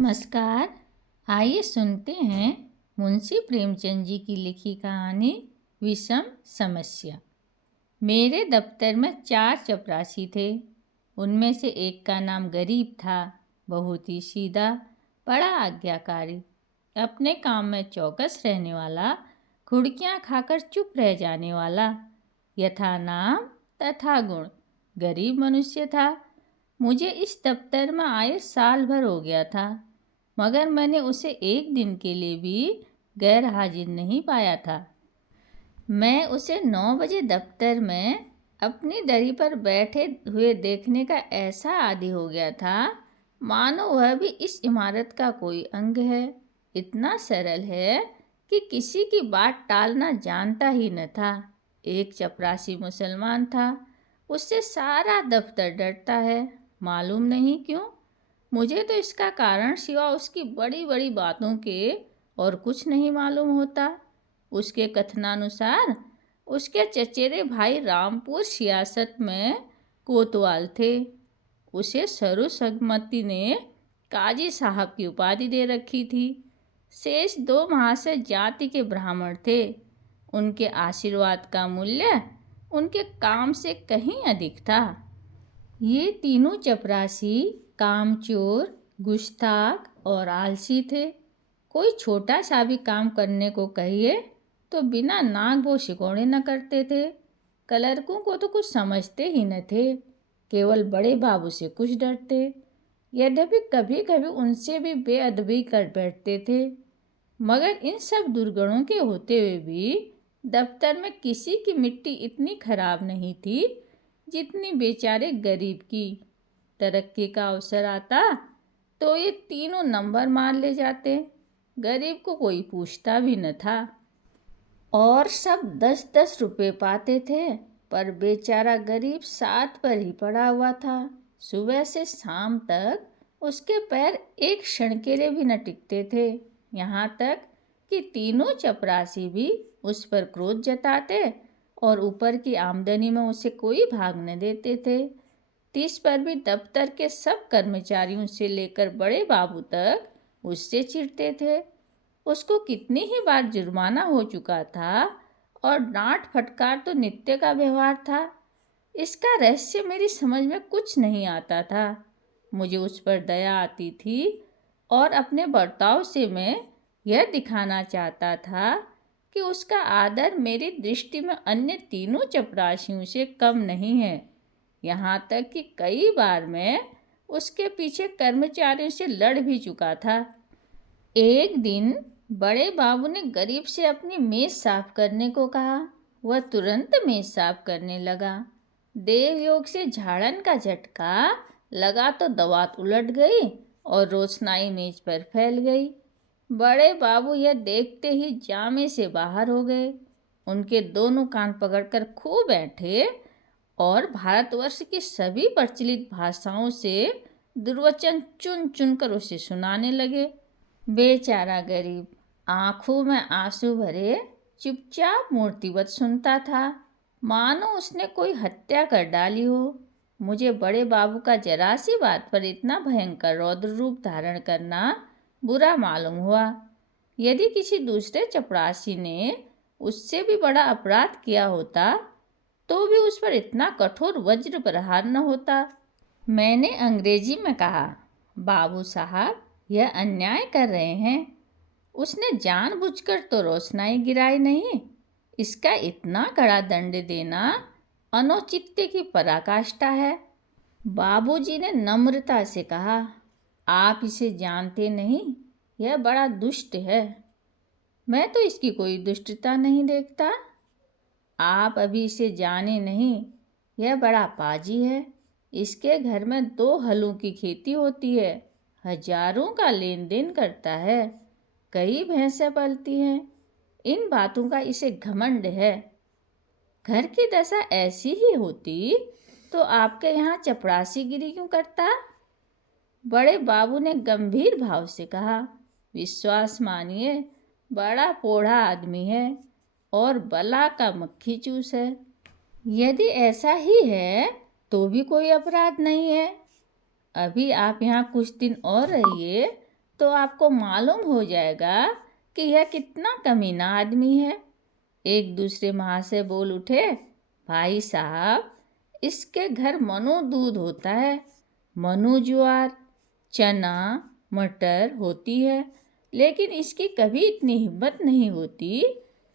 नमस्कार। आइए सुनते हैं मुंशी प्रेमचंद जी की लिखी कहानी विषम समस्या। मेरे दफ्तर में 4 चपरासी थे। उनमें से एक का नाम गरीब था। बहुत ही सीधा, बड़ा आज्ञाकारी, अपने काम में चौकस रहने वाला, घुड़कियाँ खाकर चुप रह जाने वाला, यथा नाम तथा गुण गरीब मनुष्य था। मुझे इस दफ्तर में आए साल भर हो गया था, मगर मैंने उसे एक दिन के लिए भी गैर हाजिर नहीं पाया था। मैं उसे 9 बजे दफ्तर में अपनी दरी पर बैठे हुए देखने का ऐसा आदी हो गया था, मानो वह भी इस इमारत का कोई अंग है। इतना सरल है कि किसी की बात टालना जानता ही न था। एक चपरासी मुसलमान था। उससे सारा दफ्तर डरता है, मालूम नहीं क्यों। मुझे तो इसका कारण सिवा उसकी बड़ी बड़ी बातों के और कुछ नहीं मालूम होता। उसके कथनानुसार उसके चचेरे भाई रामपुर सियासत में कोतवाल थे। उसे सर्वसम्मति ने काजी साहब की उपाधि दे रखी थी। शेष 2 महाशय जाति के ब्राह्मण थे। उनके आशीर्वाद का मूल्य उनके काम से कहीं अधिक था। ये तीनों चपरासी कामचोर, गुस्ताख और आलसी थे। कोई छोटा सा भी काम करने को कहिए तो बिना नाक भों सिकोड़े न करते थे। क्लर्कों को तो कुछ समझते ही न थे, केवल बड़े बाबू से कुछ डरते। यद्यपि कभी कभी उनसे भी बेअदबी कर बैठते थे, मगर इन सब दुर्गुणों के होते हुए भी दफ्तर में किसी की मिट्टी इतनी खराब नहीं थी जितनी बेचारे गरीब की। तरक्की का अवसर आता तो ये तीनों नंबर मार ले जाते। गरीब को कोई पूछता भी न था और सब 10-10 रुपये पाते थे, पर बेचारा गरीब 7 पर ही पड़ा हुआ था। सुबह से शाम तक उसके पैर एक क्षण के लिए भी न टिकते थे। यहाँ तक कि तीनों चपरासी भी उस पर क्रोध जताते और ऊपर की आमदनी में उसे कोई भाग न देते थे। 30 पर भी दफ्तर के सब कर्मचारियों से लेकर बड़े बाबू तक उससे चिढ़ते थे। उसको कितनी ही बार जुर्माना हो चुका था और डांट फटकार तो नित्य का व्यवहार था। इसका रहस्य मेरी समझ में कुछ नहीं आता था। मुझे उस पर दया आती थी और अपने बर्ताव से मैं यह दिखाना चाहता था कि उसका आदर मेरी दृष्टि में अन्य तीनों चपरासियों से कम नहीं है। यहाँ तक कि कई बार मैं उसके पीछे कर्मचारियों से लड़ भी चुका था। एक दिन बड़े बाबू ने गरीब से अपनी मेज़ साफ करने को कहा। वह तुरंत मेज़ साफ करने लगा। देवयोग से झाड़न का झटका लगा तो दवात उलट गई और रोशनाई मेज पर फैल गई। बड़े बाबू यह देखते ही जामे से बाहर हो गए। उनके दोनों कान पकड़कर खूब बैठे और भारतवर्ष की सभी प्रचलित भाषाओं से दुर्वचन चुन चुन कर उसे सुनाने लगे। बेचारा गरीब आंखों में आंसू भरे चुपचाप मूर्तिवत सुनता था, मानो उसने कोई हत्या कर डाली हो। मुझे बड़े बाबू का जरा सी बात पर इतना भयंकर रौद्र रूप धारण करना बुरा मालूम हुआ। यदि किसी दूसरे चपरासी ने उससे भी बड़ा अपराध किया होता तो भी उस पर इतना कठोर वज्र प्रहार न होता। मैंने अंग्रेजी में कहा, बाबू साहब यह अन्याय कर रहे हैं। उसने जानबूझकर तो रोशनाई गिराई नहीं। इसका इतना कड़ा दंड देना अनौचित्य की पराकाष्ठा है। बाबूजी ने नम्रता से कहा, आप इसे जानते नहीं, यह बड़ा दुष्ट है। मैं तो इसकी कोई दुष्टता नहीं देखता। आप अभी इसे जाने नहीं, यह बड़ा पाजी है। इसके घर में 2 हलों की खेती होती है, हजारों का लेन देन करता है, कई भैंसें पलती हैं। इन बातों का इसे घमंड है। घर की दशा ऐसी ही होती तो आपके यहाँ चपरासीगिरी क्यों करता? बड़े बाबू ने गंभीर भाव से कहा, विश्वास मानिए, बड़ा पोढ़ा आदमी है और बला का मक्खी चूस है। यदि ऐसा ही है तो भी कोई अपराध नहीं है। अभी आप यहाँ कुछ दिन और रहिए तो आपको मालूम हो जाएगा कि यह कितना कमीना आदमी है। एक दूसरे महाशय बोल उठे, भाई साहब, इसके घर मनो दूध होता है, मनो ज्वार, चना, मटर होती है, लेकिन इसकी कभी इतनी हिम्मत नहीं होती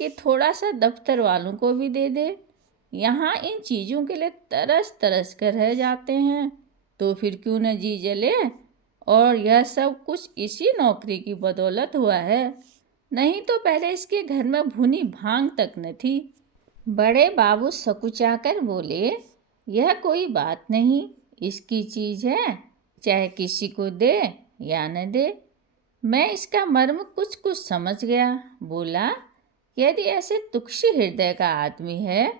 कि थोड़ा सा दफ्तर वालों को भी दे दे। यहाँ इन चीज़ों के लिए तरस तरस कर रह जाते हैं, तो फिर क्यों न जी जले। और यह सब कुछ इसी नौकरी की बदौलत हुआ है, नहीं तो पहले इसके घर में भुनी भांग तक न थी। बड़े बाबू सकुचाकर बोले, यह कोई बात नहीं, इसकी चीज़ है, चाहे किसी को दे या न दे। मैं इसका मर्म कुछ कुछ समझ गया। बोला, यदि ऐसे तुक्ष हृदय का आदमी है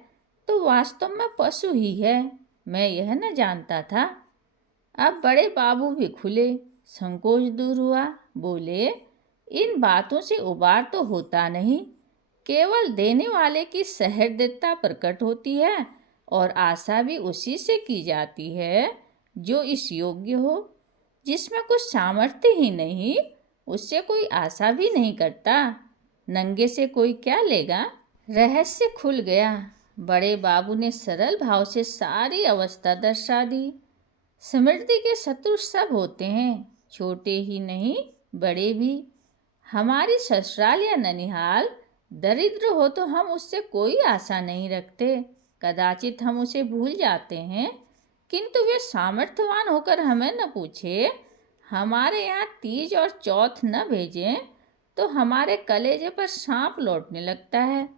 तो वास्तव में पशु ही है, मैं यह न जानता था। अब बड़े बाबू भी खुले, संकोच दूर हुआ। बोले, इन बातों से उबार तो होता नहीं, केवल देने वाले की सहृदयता प्रकट होती है, और आशा भी उसी से की जाती है जो इस योग्य हो। जिसमें कुछ सामर्थ्य ही नहीं, उससे कोई आशा भी नहीं करता। नंगे से कोई क्या लेगा। रहस्य खुल गया। बड़े बाबू ने सरल भाव से सारी अवस्था दर्शा दी। समृद्धि के शत्रु सब होते हैं, छोटे ही नहीं बड़े भी। हमारी ससुराल या ननिहाल दरिद्र हो तो हम उससे कोई आशा नहीं रखते, कदाचित हम उसे भूल जाते हैं, किंतु वे सामर्थ्यवान होकर हमें न पूछे, हमारे यहाँ तीज और चौथ न भेजें तो हमारे कलेजे पर सांप लौटने लगता है।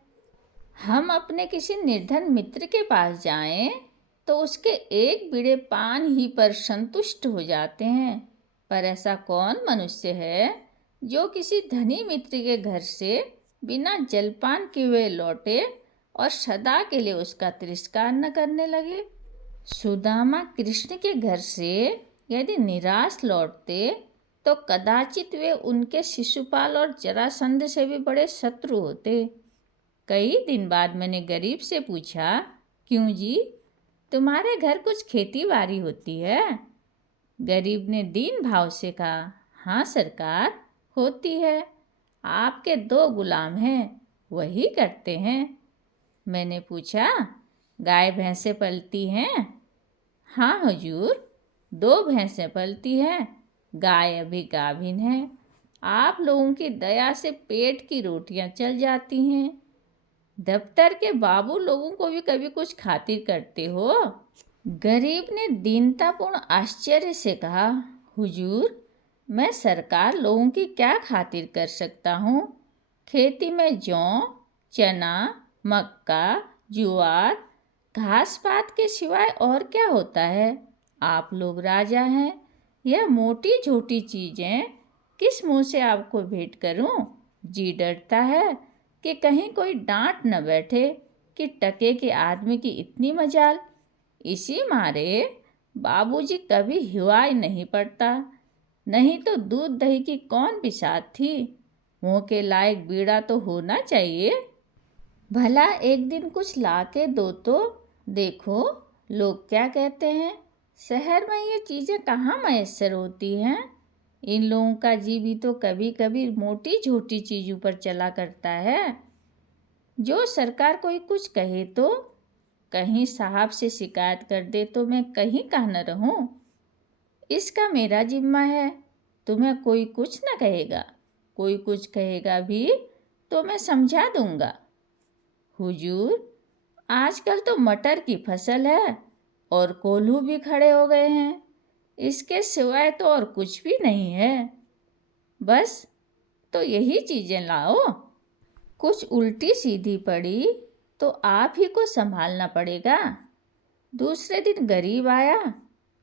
हम अपने किसी निर्धन मित्र के पास जाएं तो उसके एक बीड़े पान ही पर संतुष्ट हो जाते हैं, पर ऐसा कौन मनुष्य है जो किसी धनी मित्र के घर से बिना जलपान किए हुए लौटे और सदा के लिए उसका तिरस्कार न करने लगे। सुदामा कृष्ण के घर से यदि निराश लौटते तो कदाचित वे उनके शिशुपाल और जरासंध से भी बड़े शत्रु होते। कई दिन बाद मैंने गरीब से पूछा, क्यों जी, तुम्हारे घर कुछ खेती बाड़ी होती है? गरीब ने दीन भाव से कहा, हाँ सरकार, होती है। आपके 2 गुलाम हैं, वही करते हैं। मैंने पूछा, गाय भैंसें पलती हैं? हाँ हुजूर, 2 भैंसें पलती हैं, गाय अभी गाभिन है। आप लोगों की दया से पेट की रोटियां चल जाती हैं। दफ्तर के बाबू लोगों को भी कभी कुछ खातिर करते हो? गरीब ने दीनतापूर्ण आश्चर्य से कहा, हुजूर, मैं सरकार लोगों की क्या खातिर कर सकता हूँ? खेती में जौ, चना, मक्का, ज्वार, घास पात के सिवाय और क्या होता है? आप लोग राजा हैं, यह मोटी छोटी चीज़ें किस मुंह से आपको भेंट करूं? जी डरता है कि कहीं कोई डांट न बैठे कि टके के आदमी की इतनी मजाल। इसी मारे बाबूजी कभी हिवाय नहीं पड़ता, नहीं तो दूध दही की कौन बिसात थी। मुँह के लायक बीड़ा तो होना चाहिए। भला एक दिन कुछ ला के दो तो देखो लोग क्या कहते हैं। शहर में ये चीज़ें कहाँ मैसर होती हैं। इन लोगों का जी भी तो कभी कभी मोटी छोटी चीज़ों पर चला करता है। जो सरकार कोई कुछ कहे तो कहीं साहब से शिकायत कर दे तो मैं कहीं कहाँ न रहूं। इसका मेरा जिम्मा है। तुम्हें कोई कुछ न कहेगा, कोई कुछ कहेगा भी तो मैं समझा दूंगा। हुजूर, आजकल तो मटर की फसल है और कोल्हू भी खड़े हो गए हैं, इसके सिवाय तो और कुछ भी नहीं है। बस तो यही चीज़ें लाओ। कुछ उल्टी सीधी पड़ी तो आप ही को संभालना पड़ेगा। दूसरे दिन गरीब आया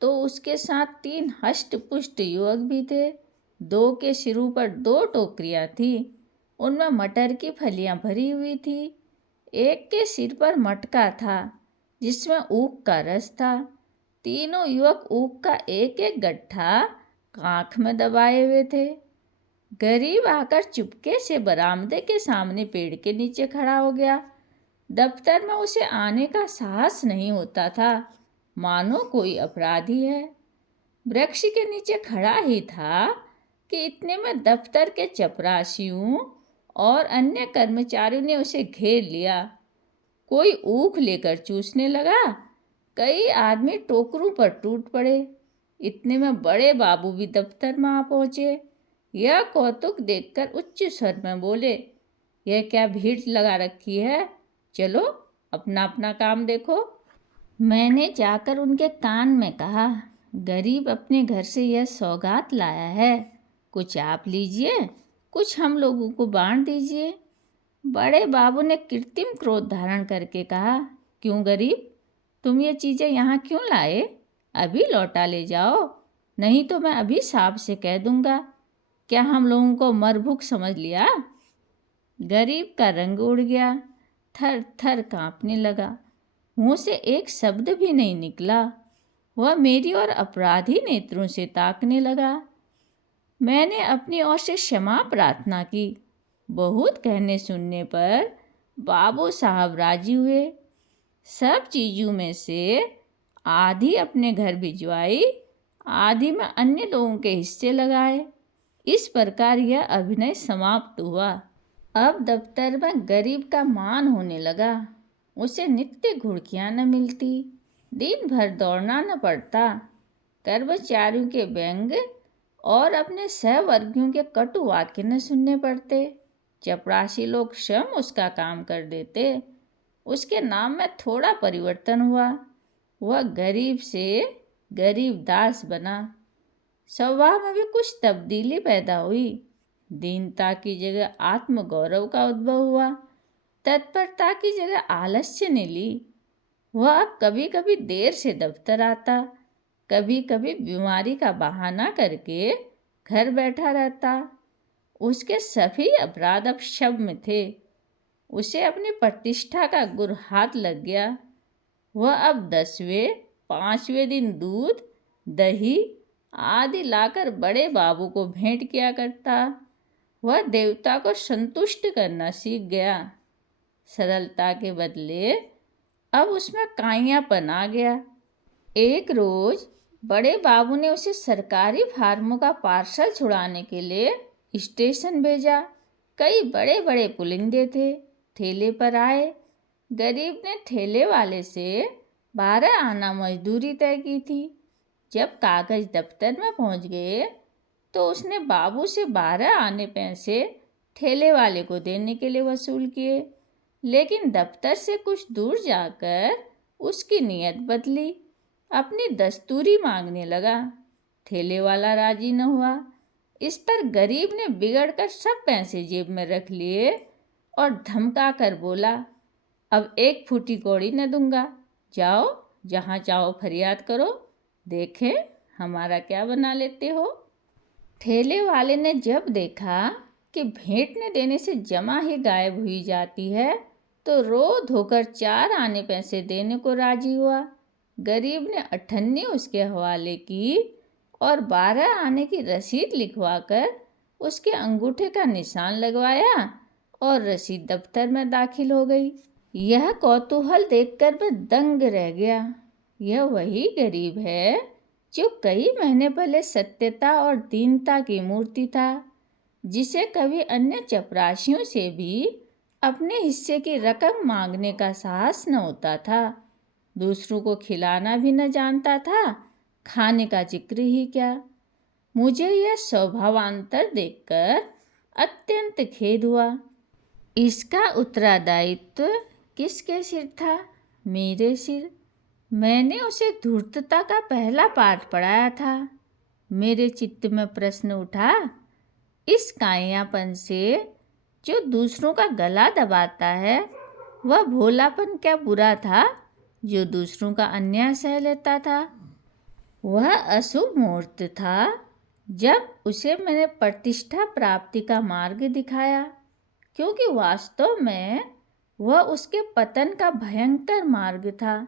तो उसके साथ 3 हष्ट पुष्ट युवक भी थे। 2 के सिरों पर 2 टोकरियां थी, उनमें मटर की फलियां भरी हुई थी। एक के सिर पर मटका था जिसमें ऊख का रस था। तीनों युवक ऊख का एक एक गट्ठा आँख में दबाए हुए थे। गरीब आकर चुपके से बरामदे के सामने पेड़ के नीचे खड़ा हो गया। दफ्तर में उसे आने का साहस नहीं होता था, मानो कोई अपराधी है। वृक्ष के नीचे खड़ा ही था कि इतने में दफ्तर के चपरासियों और अन्य कर्मचारियों ने उसे घेर लिया। कोई ऊख लेकर चूसने लगा, कई आदमी टोकरों पर टूट पड़े। इतने में बड़े बाबू भी दफ्तर में आ पहुंचे। यह कौतुक देखकर उच्च स्वर में बोले, यह क्या भीड़ लगा रखी है, चलो अपना अपना काम देखो। मैंने जाकर उनके कान में कहा, गरीब अपने घर से यह सौगात लाया है, कुछ आप लीजिए, कुछ हम लोगों को बांट दीजिए। बड़े बाबू ने कृत्रिम क्रोध धारण करके कहा, क्यों गरीब, तुम ये चीज़ें यहाँ क्यों लाए? अभी लौटा ले जाओ, नहीं तो मैं अभी साहब से कह दूंगा। क्या हम लोगों को मरभूख समझ लिया? गरीब का रंग उड़ गया, थर थर कांपने लगा, मुंह से एक शब्द भी नहीं निकला। वह मेरी ओर अपराधी नेत्रों से ताकने लगा। मैंने अपनी ओर से क्षमा प्रार्थना की। बहुत कहने सुनने पर बाबू साहब राजी हुए। सब चीज़ों में से आधी अपने घर भिजवाई, आधी में अन्य लोगों के हिस्से लगाए। इस प्रकार यह अभिनय समाप्त हुआ। अब दफ्तर में गरीब का मान होने लगा। उसे नित्य घुड़कियाँ न मिलती, दिन भर दौड़ना न पड़ता। कर्मचारियों के व्यंग और अपने सहवर्गियों के कटु वाक्य न सुनने पड़ते। चपरासी लोग स्वयं उसका काम कर देते। उसके नाम में थोड़ा परिवर्तन हुआ। वह गरीब से गरीब दास बना। स्वभाव में भी कुछ तब्दीली पैदा हुई। दीनता की जगह आत्मगौरव का उद्भव हुआ। तत्परता की जगह आलस्य ने ली। वह अब कभी कभी देर से दफ्तर आता, कभी कभी बीमारी का बहाना करके घर बैठा रहता। उसके सभी अपराध अब शव में थे। उसे अपनी प्रतिष्ठा का गुर हाथ लग गया। वह अब 10वें 5वें दिन दूध दही आदि लाकर बड़े बाबू को भेंट किया करता। वह देवता को संतुष्ट करना सीख गया। सरलता के बदले अब उसमें काइयापन आ गया। एक रोज बड़े बाबू ने उसे सरकारी फार्मों का पार्सल छुड़ाने के लिए स्टेशन भेजा। कई बड़े बड़े पुलिंदे थे, ठेले पर आए। गरीब ने ठेले वाले से 12 आना मजदूरी तय की थी। जब कागज दफ्तर में पहुंच गए तो उसने बाबू से 12 आने पैसे ठेले वाले को देने के लिए वसूल किए। लेकिन दफ्तर से कुछ दूर जाकर उसकी नीयत बदली, अपनी दस्तूरी मांगने लगा। ठेले वाला राजी न हुआ। इस पर गरीब ने बिगड़कर सब पैसे जेब में रख लिए और धमका कर बोला, अब 1 फूटी कौड़ी न दूंगा, जाओ जहाँ चाहो फरियाद करो, देखें हमारा क्या बना लेते हो। ठेले वाले ने जब देखा कि भेंट न देने से जमा ही गायब हुई जाती है तो रो धोकर 4 आने पैसे देने को राजी हुआ। गरीब ने 98 उसके हवाले की और 12 आने की रसीद लिखवाकर उसके अंगूठे का निशान लगवाया और रसीद दफ्तर में दाखिल हो गई। यह कौतूहल देखकर मैं दंग रह गया। यह वही गरीब है जो कई महीने पहले सत्यता और दीनता की मूर्ति था, जिसे कभी अन्य चपरासियों से भी अपने हिस्से की रकम मांगने का साहस न होता था। दूसरों को खिलाना भी न जानता था, खाने का जिक्र ही क्या। मुझे यह स्वभावांतर देखकर अत्यंत खेद हुआ। इसका उत्तरदायित्व किसके सिर था? मेरे सिर। मैंने उसे धूर्तता का पहला पाठ पढ़ाया था। मेरे चित्त में प्रश्न उठा, इस काइयापन से जो दूसरों का गला दबाता है, वह भोलापन क्या बुरा था जो दूसरों का अन्याय सह लेता था? वह अशुभ मुहूर्त था जब उसे मैंने प्रतिष्ठा प्राप्ति का मार्ग दिखाया, क्योंकि वास्तव में वह उसके पतन का भयंकर मार्ग था।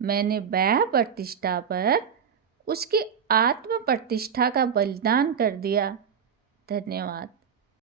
मैंने बाह्य प्रतिष्ठा पर उसकी आत्म प्रतिष्ठा का बलिदान कर दिया। धन्यवाद।